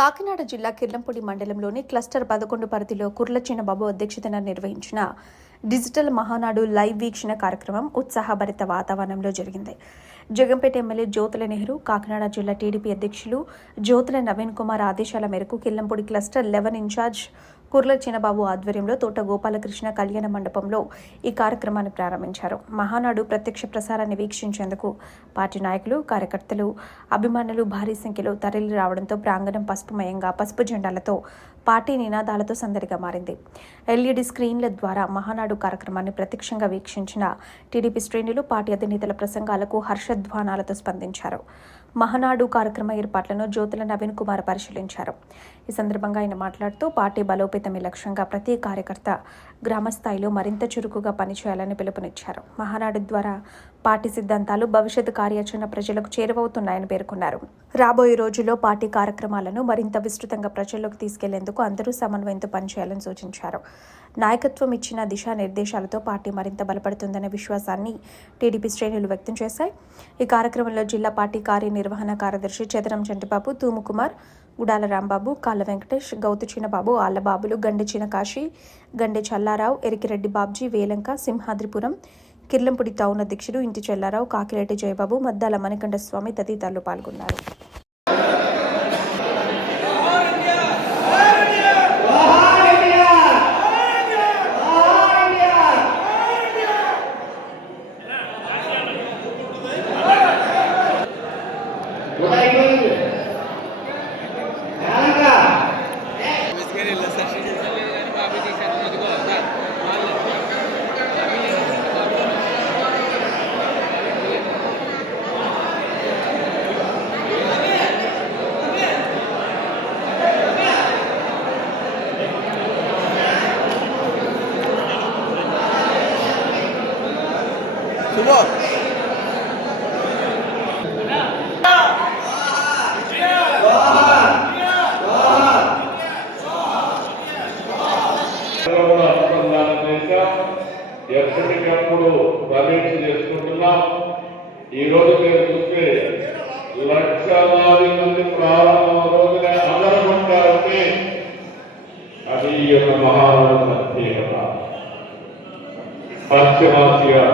కాకినాడ జిల్లా కిర్లంపూడి మండలంలోని క్లస్టర్ 11 పరిధిలో కుర్ల చిన్నబాబు అధ్యక్షతన నిర్వహించిన డిజిటల్ మహానాడు లైవ్ వీక్షణ కార్యక్రమం ఉత్సాహభరిత వాతావరణంలో జరిగింది. జగంపేట ఎమ్మెల్యే జ్యోతుల నెహ్రూ, కాకినాడ జిల్లా టీడీపీ అధ్యక్షులు జ్యోతుల నవీన్ కుమార్ ఆదేశాల మేరకు కిర్లంపూడి క్లస్టర్ 11 ఇన్ఛార్జ్ కుర్ల చిన్నబాబు ఆధ్వర్యంలో తోట గోపాలకృష్ణ కళ్యాణ మండపంలో ఈ కార్యక్రమాన్ని ప్రారంభించారు. మహానాడు ప్రత్యక్ష ప్రసారాన్ని వీక్షించేందుకు పార్టీ నాయకులు, కార్యకర్తలు, అభిమానులు భారీ సంఖ్యలో తరలి రావడంతో ప్రాంగణం పసుపుమయంగా పసుపు జెండాలతో, పార్టీ నినాదాలతో సందడిగా మారింది. ఎల్ఈడి స్క్రీన్ల ద్వారా మహానాడు కార్యక్రమాన్ని ప్రత్యక్షంగా వీక్షించిన టీడీపీ శ్రేణులు పార్టీ అధినేతల ప్రసంగాలకు హర్షధ్వానాలతో స్పందించారు. మహానాడు కార్యక్రమ ఏర్పాట్లను జ్యోతుల నవీన్ కుమార్ పరిశీలించారు. ఈ సందర్భంగా ఆయన మాట్లాడుతూ పార్టీ బలోపేతమే లక్ష్యంగా ప్రతి కార్యకర్త గ్రామస్థాయిలో మరింత చురుకుగా పనిచేయాలని పిలుపునిచ్చారు. మహానాడు ద్వారా పార్టీ సిద్ధాంతాలు, భవిష్యత్ కార్యాచరణ ప్రజలకు చేరువవుతున్నాయని పేర్కొన్నారు. రాబోయే రోజుల్లో పార్టీ కార్యక్రమాలను మరింత విస్తృతంగా ప్రజల్లోకి తీసుకెళ్లేందుకు అందరూ సమన్వయంతో పనిచేయాలని సూచించారు. నాయకత్వం ఇచ్చిన దిశానిర్దేశాలతో పార్టీ మరింత బలపడుతుందనే విశ్వాసాన్ని టీడీపీ శ్రేణులు వ్యక్తం చేశాయి. ఈ కార్యక్రమంలో జిల్లా పార్టీ కార్యనిర్వహణ కార్యదర్శి చదరం చంటిబాబు, తూముకుమార్, గుడాల రాంబాబు, కాళ్ళ వెంకటేష్, గౌతు చిన్నబాబు, ఆళ్లబాబులు, గండె చినకాశి, గండె చల్లారావు, ఎరికిరెడ్డి బాబ్జీ, వేలంక, సింహాద్రిపురం, కిర్లంపూడి టౌన్ అధ్యక్షుడు ఇంటి చెల్లారావు, కాకిరెడ్డి జయబాబు, మద్దాల మణికంఠ స్వామి తదితరులు పాల్గొన్నారు. ఎప్పటికప్పుడు పరీక్ష చేసుకుంటున్నాం. ఈరోజు మీరు చూస్తే లక్షలాది మంది ప్రారంభం రోజునే అందరూ ఉంటారంటే అది ఈ యొక్క మహారాజు ప్రత్యేకత. పశ్చిమాసియా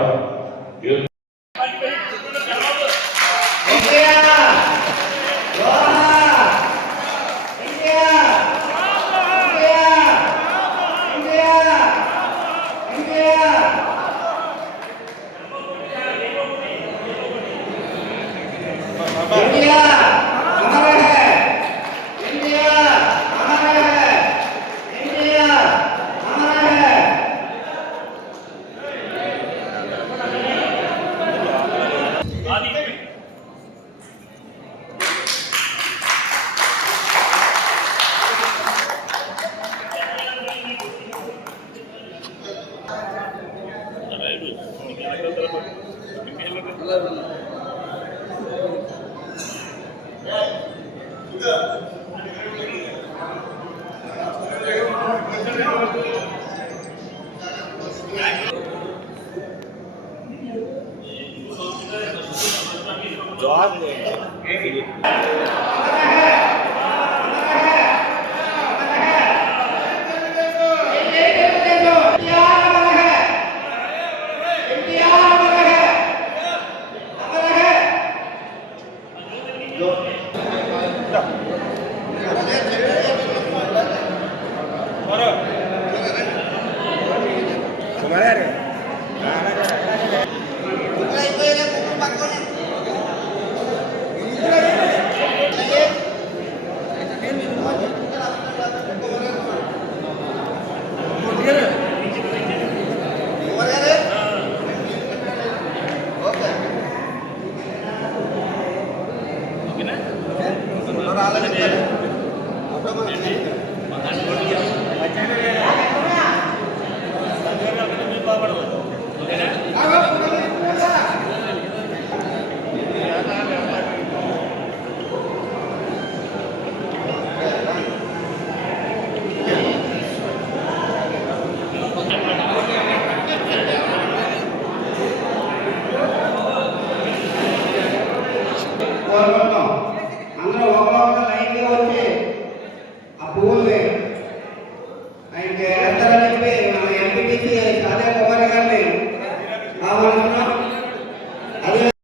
పువ్వుల్ని